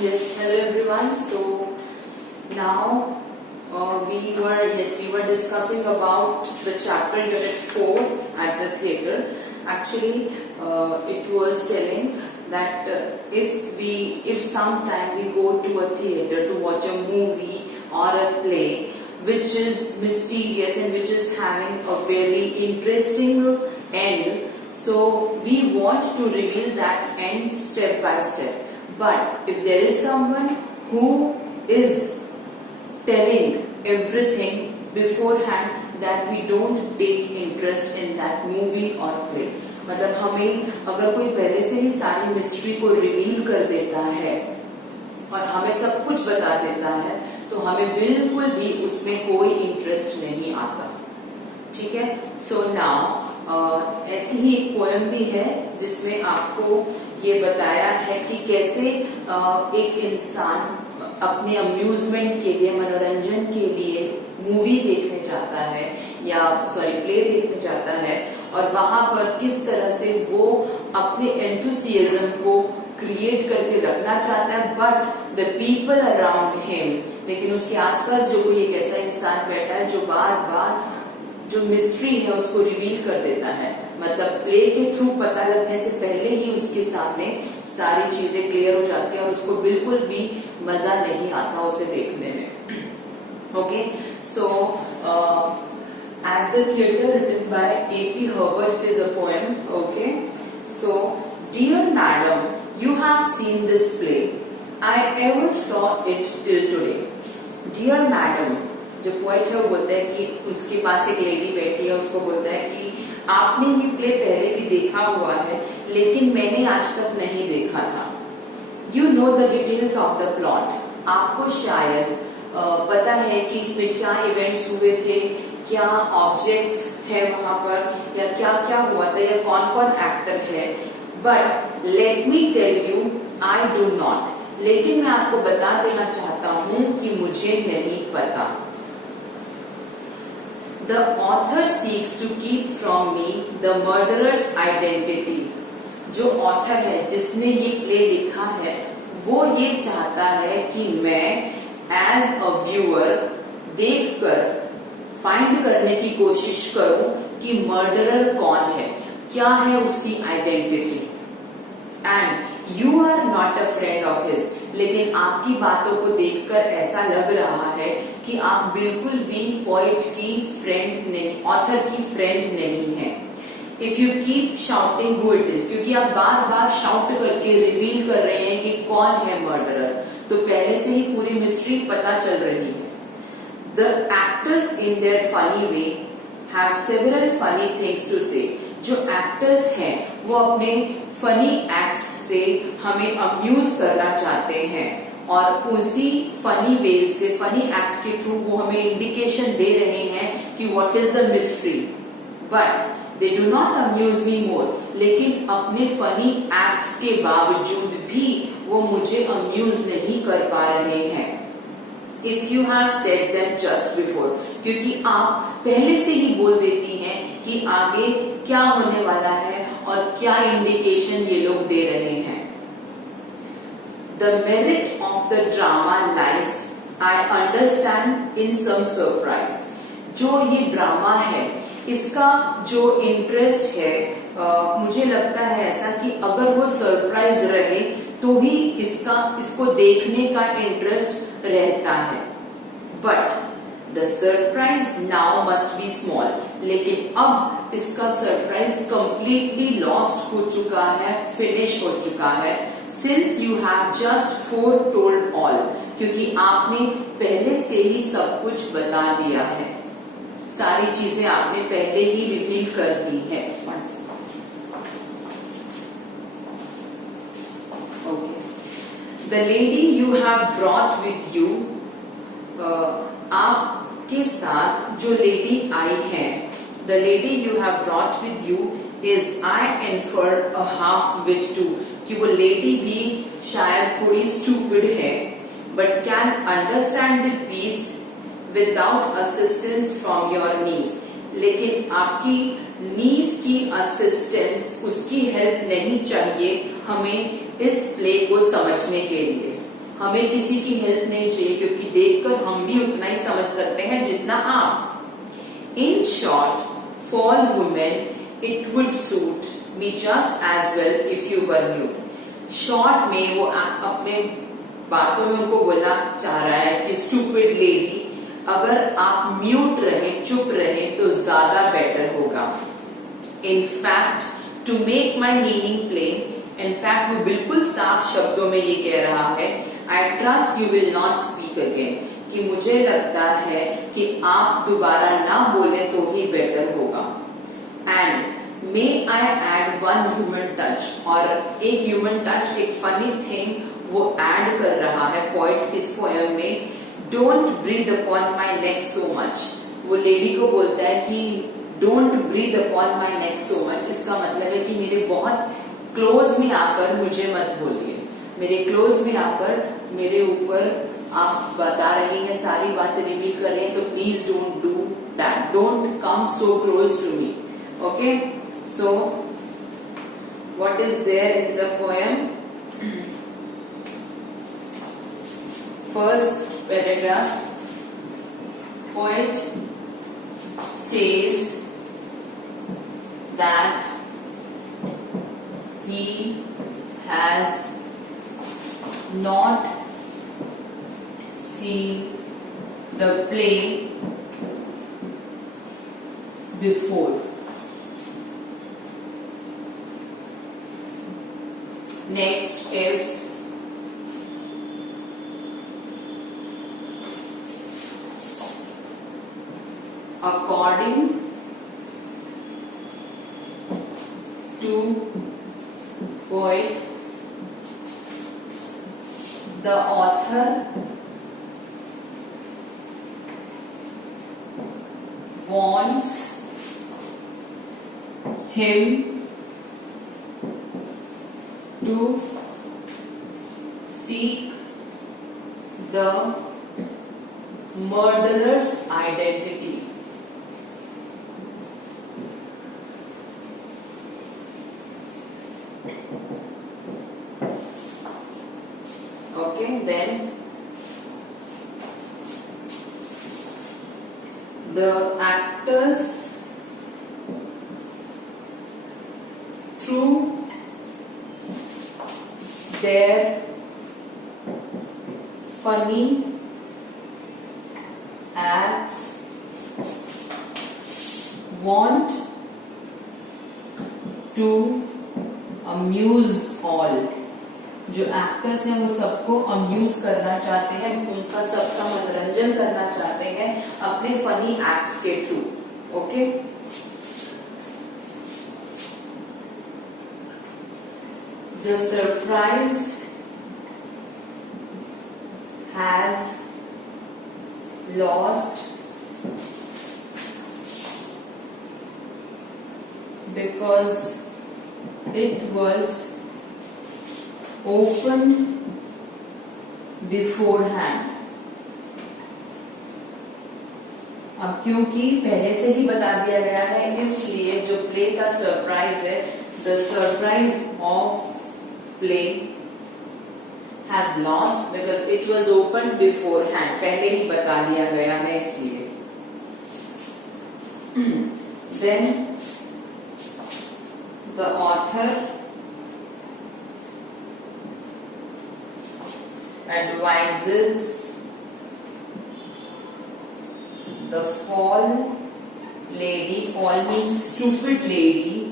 Yes, hello everyone. So now we were discussing about the chapter unit 4 at the theatre. Actually, it was telling that if sometime we go to a theatre to watch a movie or a play which is mysterious and which is having a very interesting end, so we want to reveal that end step by step. But if there is someone who is telling everything beforehand, that we don't take interest in that movie or play. मतलब हमें अगर कोई पहले से ही सारी mystery को reveal कर देता है और हमें सब कुछ बता देता है, तो हमें बिल्कुल भी उसमें कोई इंटरेस्ट नहीं आता. ठीक है. सो नाउ ऐसी ही एक पोएम भी है जिसमें आपको ये बताया है कि कैसे एक इंसान अपने अम्यूजमेंट के लिए, मनोरंजन के लिए मूवी देखने जाता है या प्ले देखने जाता है, और वहां पर किस तरह से वो अपने एंथुसियाज्म को क्रिएट करके रखना चाहता है, but the people around him, लेकिन उसके आसपास जो कोई एक ऐसा इंसान बैठा है जो बार बार जो मिस्ट्री है उसको रिवील कर देता है. मतलब प्ले के थ्रू पता लगने से पहले ही उसके सामने सारी चीजें क्लियर हो जाती है और उसको बिल्कुल भी मजा नहीं आता उसे देखने में. Okay. So at the theatre written by A.P. Herbert, it is a poem. Okay. So, dear madam, you have seen this play. I ever saw it till today. Dear madam, जो पोएट है वो बोलता है कि उसके पास एक lady बैठी है, उसको बोलता है कि आपने ये प्ले पहले भी देखा हुआ है लेकिन मैंने आज तक नहीं देखा था. You know the details of the plot. आपको शायद पता है कि इसमें क्या इवेंट्स हुए थे, क्या ऑब्जेक्ट्स है वहां पर, या क्या क्या हुआ था, या कौन कौन एक्टर है. But let me tell you, I do not. लेकिन मैं आपको बता देना चाहता हूं कि मुझे नहीं पता. The author seeks to keep from me the murderer's identity. जो ऑथर है, जिसने ये प्ले लिखा है, वो ये चाहता है कि मैं एज अ व्यूअर देखकर फाइंड करने की कोशिश करूं कि मर्डरर कौन है, क्या है उसकी identity. And you are not a friend of his. लेकिन आपकी बातों को देखकर ऐसा लग रहा है कि आप बिल्कुल भी पोएट की फ्रेंड नहीं, ऑथर की फ्रेंड नहीं है. If you keep shouting who it is, क्योंकि आप बार बार शाउट करके रिवील कर रहे हैं कि कौन है मर्डरर, तो पहले से ही पूरी मिस्ट्री पता चल रही है. The actors in their funny way have several funny things to say. जो एक्टर्स हैं वो अपने फनी एक्ट्स से हमें अम्यूज करना चाहते हैं, और उसी फनी वेज से, फनी एक्ट के थ्रू वो हमें इंडिकेशन दे रहे हैं कि what is the mystery. But they do not amuse me more. लेकिन अपने फनी एक्ट्स के बावजूद भी वो मुझे अम्यूज नहीं कर पा रहे हैं. If you have said that just before, क्योंकि आप पहले से ही बोल देती हैं कि आगे क्या होने वाला है और क्या इंडिकेशन ये लोग दे रहे हैं. The merit of the drama lies, I understand, in some surprise. जो ये ड्रामा है इसका जो इंटरेस्ट है, मुझे लगता है ऐसा कि अगर वो सरप्राइज रहे तो ही इसको देखने का इंटरेस्ट रहता है. But the surprise now must be small. लेकिन अब इसका सरप्राइज कंप्लीटली लॉस्ट हो चुका है, फिनिश हो चुका है. Since you have just four told all, क्योंकि आपने पहले से ही सब कुछ बता दिया है, सारी चीजें आपने पहले ही रिवील कर दी है. The lady you have brought with you, आपके साथ जो लेडी आई है, the lady you have brought with you is, I infer a half which too, कि वो लेडी भी शायद थोड़ी स्टूपिड है, but can understand the piece without assistance from your knees. लेकिन आपकी नीज की असिस्टेंस, उसकी हेल्प नहीं चाहिए हमें इस प्ले को समझने के लिए. हमें किसी की हेल्प नहीं चाहिए, क्योंकि देखकर हम भी उतना ही समझ सकते हैं जितना आप। In short, for women it would suit me just as well if you were mute. Short में वो अपने बातों में उनको बोलना चाह रहा है कि स्टूपिड लेडी, अगर आप म्यूट रहे, चुप रहे, तो ज्यादा बेटर होगा। In fact, to make my meaning plain, in fact वो बिल्कुल साफ शब्दों में ये कह रहा है, I trust you will not speak again, कि मुझे लगता है कि आप दोबारा ना बोले तो ही बेटर होगा। And may I add one human touch, और एक ह्यूमन टच, एक फनी थिंग वो ऐड कर रहा है पोएट इस पोएम में। Don't breathe upon my neck so much, वो लेडी को बोलता है कि don't breathe upon my neck so much, इसका मतलब है कि मेरे बहुत क्लोज में आकर मुझे मत बोलिए, मेरे क्लोज में आकर मेरे ऊपर आप बता रही हैं, सारी बातें रिवील कर रहे हैं, तो please don't do that, don't come so close to me. Okay, so what is there in the poem? First paragraph, poet says that he has not seen the play before. Next is according to poet, the author wants him to seek the murderer's identity. Okay, then the actors through their funny acts want to amuse all. जो actors हैं वो सबको amuse करना चाहते हैं, उनका सबका मनोरंजन करना चाहते हैं अपने फनी एक्ट्स के through. Okay, the surprise has lost because it was open beforehand. अब क्योंकि पहले से ही बता दिया गया है, इसलिए जो प्ले का सरप्राइज है, the surprise of play has lost because it was open beforehand, पहले ही बता दिया गया है इसलिए। Then the author advises the fall lady, fall means stupid lady,